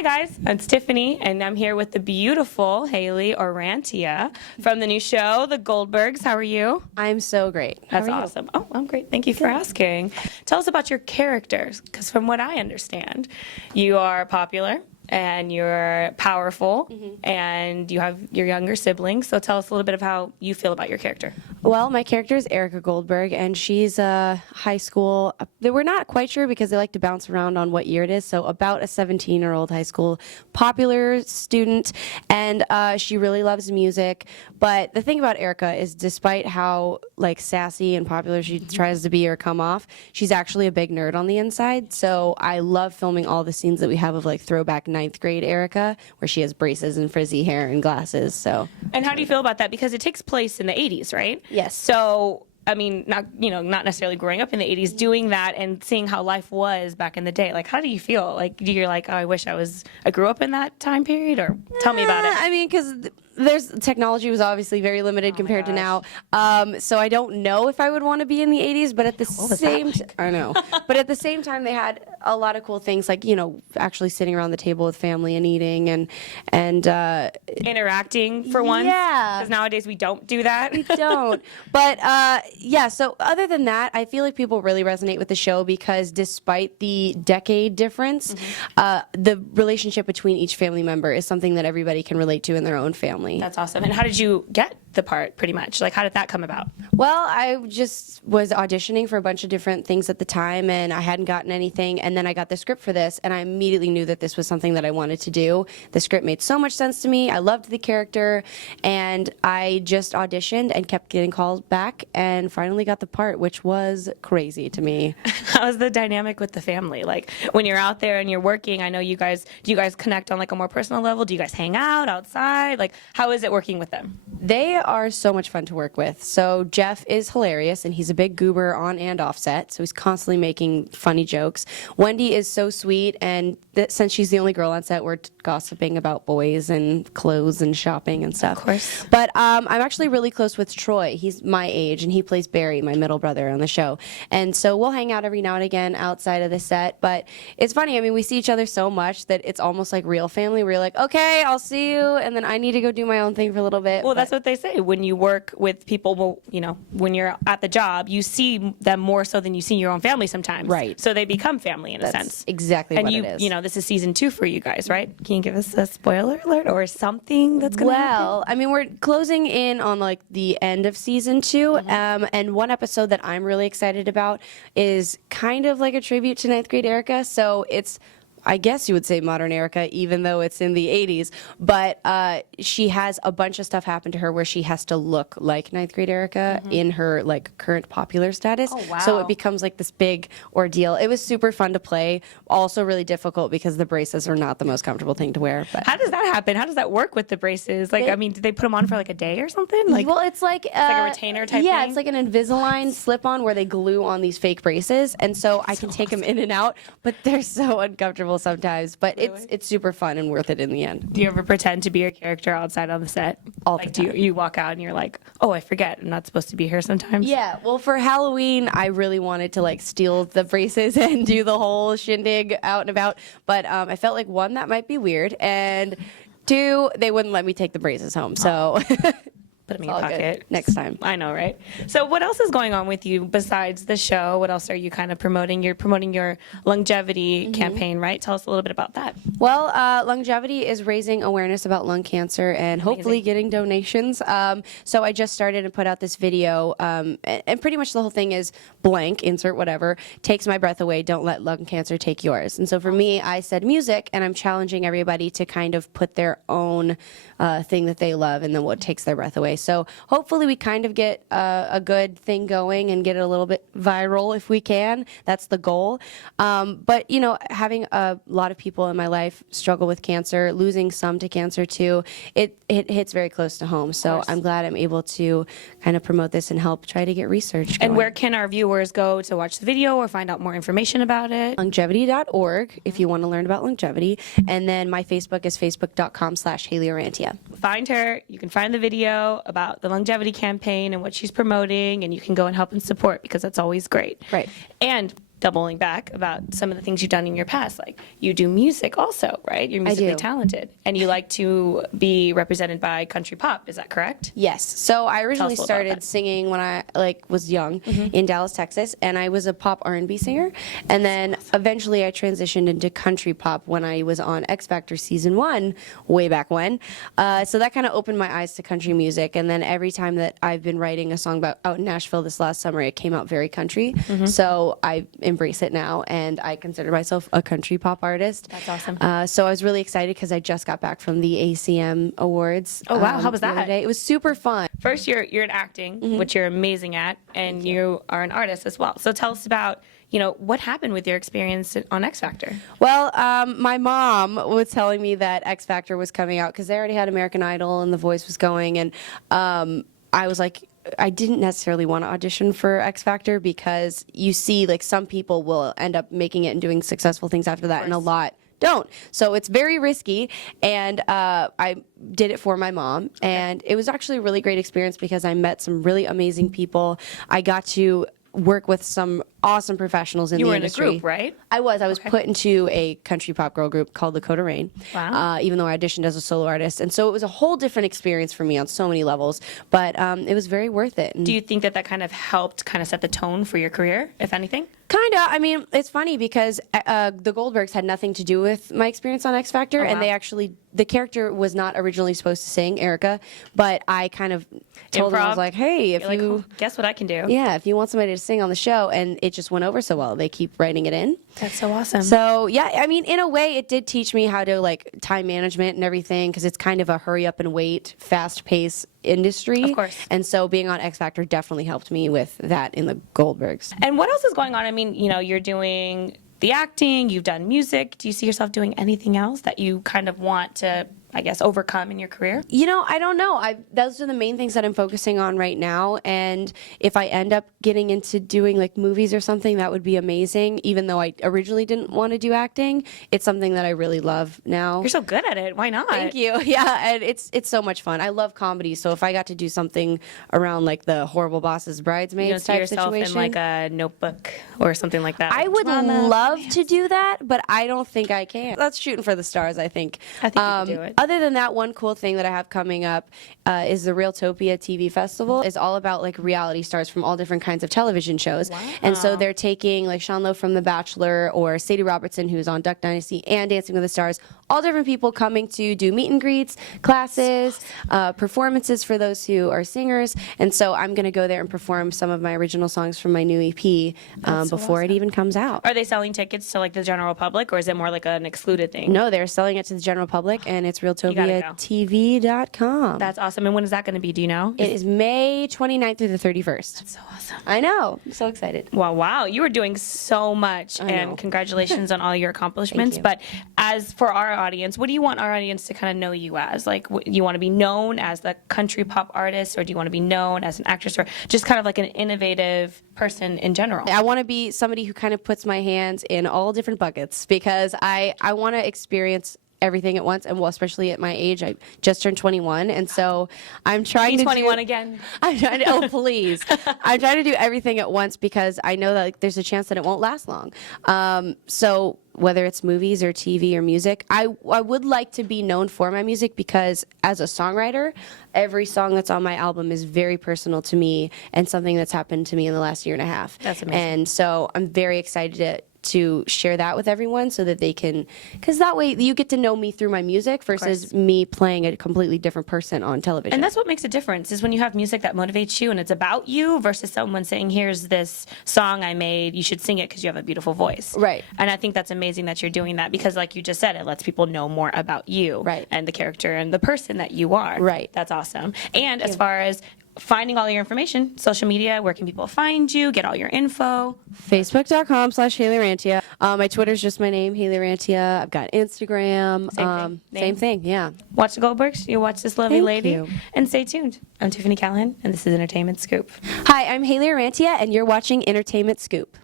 Hi guys, it's Tiffany, and I'm here with the beautiful Hayley Orrantia from the new show, The Goldbergs. How are you? I'm so great. That's awesome. Oh, I'm great. Thank you for asking. Tell us about your characters, because from what I understand, you are popular and you're powerful, and you have your younger siblings. So tell us a little bit of how you feel about your character. Well, my character is Erica Goldberg, and she's a high school. We're not quite sure because they like to bounce around on what year it is. So about a 17-year-old high school popular student, and she really loves music. But the thing about Erica is, despite how like sassy and popular she tries to be or come off, she's actually a big nerd on the inside. So I love filming all the scenes that we have of like throwback 9th grade Erica, where she has braces and frizzy hair and glasses. So. And how do you feel about that? Because it takes place in the 80s, right? Yes. So, I mean, not necessarily growing up in the 80s, doing that and seeing how life was back in the day. Like, how do you feel? Like, you're like, oh, I grew up in that time period? Or tell me about it. I mean, because technology was obviously very limited compared to now. So I don't know if I would want to be in the 80s, but at the same time, I know. But at the same time, they had a lot of cool things, like, actually sitting around the table with family and eating and interacting for once. Yeah. Because nowadays we don't do that. We don't. But yeah, so other than that, I feel like people really resonate with the show because despite the decade difference, the relationship between each family member is something that everybody can relate to in their own family. That's awesome. And how did you get the part, pretty much? Like, how did that come about? Well, I just was auditioning for a bunch of different things at the time, and I hadn't gotten anything, and then I got the script for this, and I immediately knew that this was something that I wanted to do. The script made so much sense to me. I loved the character, and I just auditioned and kept getting calls back, and finally got the part, which was crazy to me. How's the dynamic with the family? Like, when you're out there and you're working, I know do you guys connect on like a more personal level? Do you guys hang out outside? Like, how is it working with them? They are so much fun to work with. So Jeff is hilarious, and he's a big goober on and off set, so he's constantly making funny jokes. Wendi is so sweet, and since she's the only girl on set, we're gossiping about boys and clothes and shopping and stuff. Of course. But I'm actually really close with Troy. He's my age, and he plays Barry, my middle brother, on the show. And so we'll hang out every now and again outside of the set. But it's funny. I mean, we see each other so much that it's almost like real family. We're like, okay, I'll see you, and then I need to go do my own thing for a little bit. Well, that's what they say. When you work with people, well, when you're at the job, you see them more so than you see your own family sometimes. Right. So they become family in a sense. Exactly what it is. And this is season 2 for you guys, right? Can you give us a spoiler alert or something that's going to happen? Well, I mean, we're closing in on like the end of season 2, and one episode that I'm really excited about is kind of like a tribute to 9th grade Erica. So it's, I guess you would say modern Erica, even though it's in the 80s. But she has a bunch of stuff happen to her where she has to look like 9th grade Erica in her like current popular status. Oh, wow. So it becomes like this big ordeal. It was super fun to play. Also really difficult because the braces are not the most comfortable thing to wear. But How does that happen? How does that work with the braces? Like, I mean, did they put them on for like a day or something? Like, well, it's like a retainer type yeah, thing? it's like an Invisalign slip-on where they glue on these fake braces, and so I can take them in and out, but they're so uncomfortable sometimes. But it's super fun and worth it in the end. do you ever pretend to be a character outside on the set? All the like, time. Do you walk out and you're like, oh, I forget, I'm not supposed to be here sometimes? Yeah, well, for Halloween, I really wanted to like steal the braces and do the whole shindig out and about, but I felt like 1, that might be weird, and 2, they wouldn't let me take the braces home, so Put them in all your good. pocket. Next time. I know, right? So what else is going on with you besides the show? What else are you kind of promoting? You're promoting your LUNGevity campaign, right? Tell us a little bit about that. Well, LUNGevity is raising awareness about lung cancer and hopefully getting donations. So I just started and put out this video, and pretty much the whole thing is blank, insert whatever, takes my breath away, don't let lung cancer take yours. And so for me, I said music, and I'm challenging everybody to kind of put their own thing that they love and then what takes their breath away. So hopefully we kind of get a good thing going and get it a little bit viral if we can. That's the goal. But, having a lot of people in my life struggle with cancer, losing some to cancer too, it hits very close to home. So I'm glad I'm able to kind of promote this and help try to get research going. And where can our viewers go to watch the video or find out more information about it? LUNGevity.org if you want to learn about longevity. And then my Facebook is facebook.com/Hayley Orrantia. Find her. You can find the video about the LUNGevity campaign and what she's promoting, and you can go and help and support because that's always great. Right. And doubling back about some of the things you've done in your past. Like you do music also, right? You're musically talented, and you like to be represented by country pop. Is that correct? Yes. So I originally about started that. singing when I was young in Dallas, Texas, and I was a pop R&B singer. And then eventually I transitioned into country pop when I was on X Factor season 1 way back when. So that kind of opened my eyes to country music. And then every time that I've been writing a song about out in Nashville this last summer, it came out very country. So I embrace it now, and I consider myself a country pop artist. That's awesome. So I was really excited because I just got back from the ACM Awards. Oh, wow. How was the other that? day. It was super fun. First, you're in acting, which you're amazing at, and you are an artist as well. So tell us about, what happened with your experience on X Factor? Well, my mom was telling me that X Factor was coming out because they already had American Idol and The Voice was going, and I was like, I didn't necessarily want to audition for X Factor because you see, like, some people will end up making it and doing successful things after that, and a lot don't. So it's very risky, and I did it for my mom, and it was actually a really great experience because I met some really amazing people. I got to work with some awesome professionals in the industry. You were in a group, right? I was put into a country pop girl group called Dakota Rain. Wow. Even though I auditioned as a solo artist, and so it was a whole different experience for me on so many levels. But it was very worth it. And Do you think that kind of helped kind of set the tone for your career, if anything? Kind of. I mean, it's funny because the Goldbergs had nothing to do with my experience on X Factor, and they actually, the character was not originally supposed to sing, Erica, but I kind of told them, I was like, hey, if you... Like, guess what I can do? Yeah, if you want somebody to sing on the show, and it just went over so well, they keep writing it in. That's so awesome. So, yeah, I mean, in a way, it did teach me how to, like, time management and everything, because it's kind of a hurry up and wait, fast-paced industry. Of course. And so being on X Factor definitely helped me with that in the Goldbergs. And what else is going on? I mean, you're doing the acting, you've done music. Do you see yourself doing anything else that you kind of want to, I guess, overcome in your career? I don't know. Those are the main things that I'm focusing on right now. And if I end up getting into doing like movies or something, that would be amazing. Even though I originally didn't want to do acting, it's something that I really love now. You're so good at it. Why not? Thank you. Yeah, and it's so much fun. I love comedy, so if I got to do something around like the Horrible Bosses Bridesmaids See type yourself situation, in like a Notebook or something like that. I would Drama. love to do that, but I don't think I can. That's shooting for the stars, I think. I think you can do it. Other than that, one cool thing that I have coming up is the Real Topia TV Festival. It's all about like reality stars from all different kinds of television shows. Wow. And so they're taking like Sean Lowe from The Bachelor or Sadie Robertson, who's on Duck Dynasty and Dancing with the Stars. All different people coming to do meet and greets, classes, performances for those who are singers. And so I'm going to go there and perform some of my original songs from my new EP before it even comes out. Are they selling tickets to like the general public, or is it more like an excluded thing? No, they're selling it to the general public, and it's gotta go. realtopiatv.com. That's awesome. And when is that going to be? Do you know? It is May 29th through the 31st. That's so awesome. I know. I'm so excited. Wow. You are doing so much, know. and congratulations on all your accomplishments. Thank you. But as for our audience, what do you want our audience to kind of know you as? Like, you want to be known as the country pop artist, or do you want to be known as an actress, or just kind of like an innovative person in general? I want to be somebody who kind of puts my hands in all different buckets, because I want to experience everything at once, and well, especially at my age, I just turned 21, and so I'm trying to 21 do, again. I'm trying to, oh please, I'm trying to do everything at once because I know that like, there's a chance that it won't last long. So whether it's movies or TV or music, I would like to be known for my music, because as a songwriter, every song that's on my album is very personal to me and something that's happened to me in the last year and a half. That's amazing. And so I'm very excited to share that with everyone, so that they can, because that way you get to know me through my music versus me playing a completely different person on television. And that's what makes a difference, is when you have music that motivates you and it's about you, versus someone saying, here's this song I made, you should sing it because you have a beautiful voice. Right. And I think that's amazing that you're doing that, because like you just said, it lets people know more about you. Right. And the character and the person that you are. Right. That's awesome. And as far as finding all your information, social media, where can people find you, get all your info? Facebook.com/Hayley Orrantia. My Twitter's just my name, Hayley Orrantia. I've got Instagram. Same thing, yeah. Watch the Goldbergs. You watch this lovely Thank lady. you. And stay tuned. I'm Tiffany Callahan, and this is Entertainment Scoop. Hi, I'm Hayley Orrantia, and you're watching Entertainment Scoop.